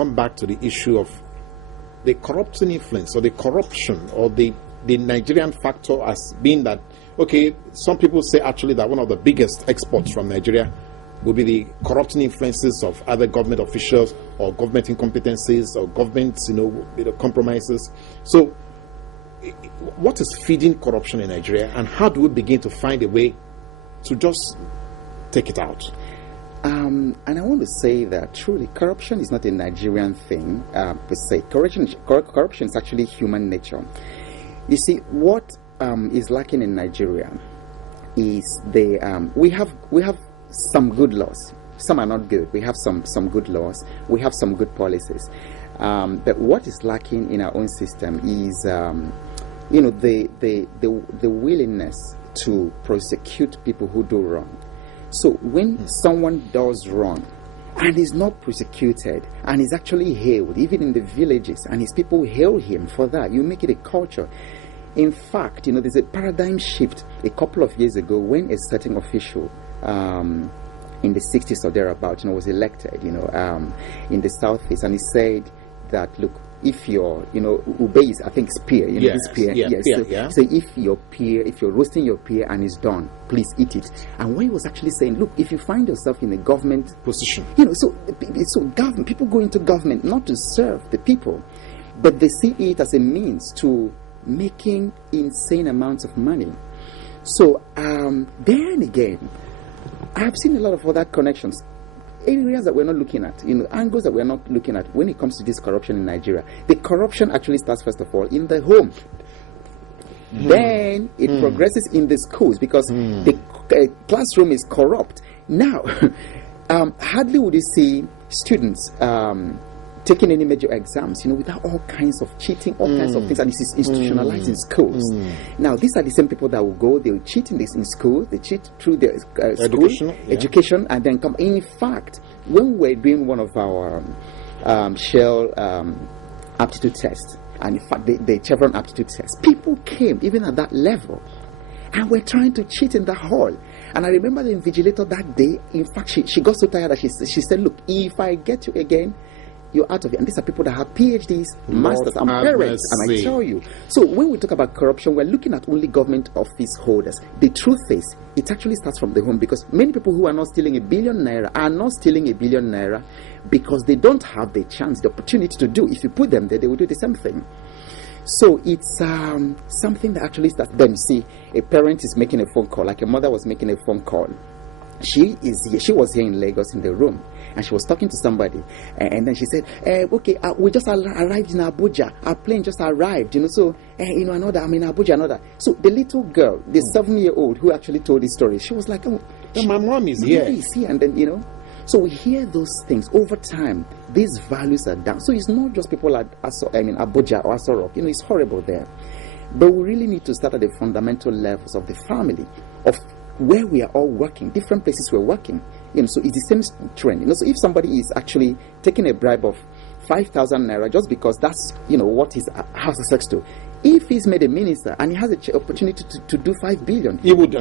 come back to the issue of the corrupting influence or the corruption or the Nigerian factor as being that, okay, some people say actually that one of the biggest exports from Nigeria will be the corrupting influences of other government officials or government incompetencies or government, compromises. So, what is feeding corruption in Nigeria, and how do we begin to find a way to just take it out? And I want to say that truly, corruption is not a Nigerian thing per se. Corruption is actually human nature. You see, what is lacking in Nigeria is we have some good laws. Some are not good. We have some good laws. We have some good policies. But what is lacking in our own system is, the willingness to prosecute people who do wrong. So when someone does wrong and is not prosecuted and is actually hailed, even in the villages, and his people hail him for that, you make it a culture. In fact, there's a paradigm shift a couple of years ago when a certain official in the 60s or thereabout, was elected, in the Southeast, and he said that, look, if your, ube is, I think it's pear, yes, this pear, yes. So, Yeah. so if you're roasting your pear and it's done, please eat it. And what he was actually saying, look, if you find yourself in a government position, so government, people go into government not to serve the people, but they see it as a means to making insane amounts of money. So then again, I've seen a lot of other connections, areas that we're not looking at, angles that we're not looking at when it comes to this corruption in Nigeria. The corruption actually starts, first of all, in the home. Then it progresses in the schools because the classroom is corrupt. Now, hardly would you see students taking any major exams, without all kinds of cheating, all kinds of things, and this is institutionalized in schools. Now, these are the same people that will go, they will cheat in school, they cheat through their education, and then come. In fact, when we were doing one of our Shell aptitude tests, and in fact, the Chevron aptitude test, people came, even at that level, and were trying to cheat in the hall. And I remember the invigilator that day, in fact, she got so tired that she said, look, if I get you again, you're out of it. And these are people that have PhDs, masters, and parents. And I tell you. So when we talk about corruption, we're looking at only government office holders. The truth is, it actually starts from the home, because many people who are not stealing a billion naira are not stealing a billion naira because they don't have the chance, the opportunity to do. If you put them there, they will do the same thing. So it's something that actually starts. Then you see, a parent is making a phone call, like a mother was making a phone call. She was here in Lagos in the room, and she was talking to somebody, and then she said, okay, we just arrived in Abuja, our plane just arrived, so, another, I'm in Abuja, another. So the little girl, the 7-year-old who actually told this story, she was like, my mom is here. And then, so we hear those things over time. These values are down. So it's not just people at Abuja or Aso Rock, it's horrible there. But we really need to start at the fundamental levels of the family, of where we are all working, different places we're working. So it's the same trend. So if somebody is actually taking a bribe of 5,000 naira just because that's what he has access to, if he's made a minister and he has an opportunity to do 5 billion, he would